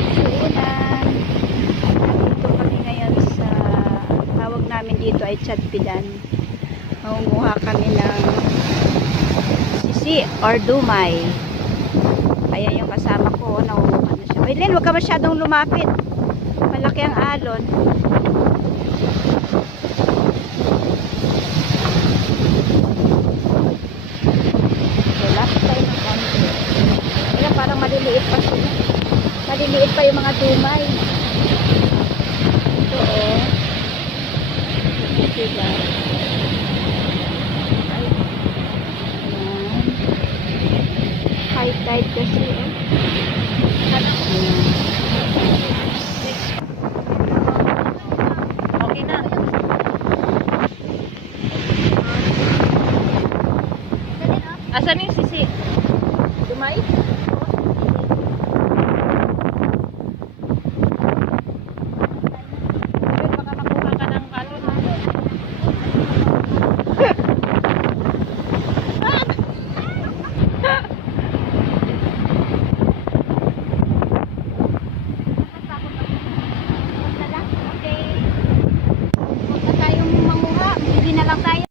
Kuunan. Nandito kami ngayon sa tawag namin dito ay Tsadpidan. Mangunguha kami ng sisi or dumay. Ayan yung kasama ko. Ano siya. Wait, huwag ka masyadong lumapit. Malaki ang alon. Last time ng konti. Kaya parang maliliit pa sila. Maliliit pa yung mga dumay. Ito oh. Diba? Ay. Ayan. High tide kasi eh. Okay na. Asan yung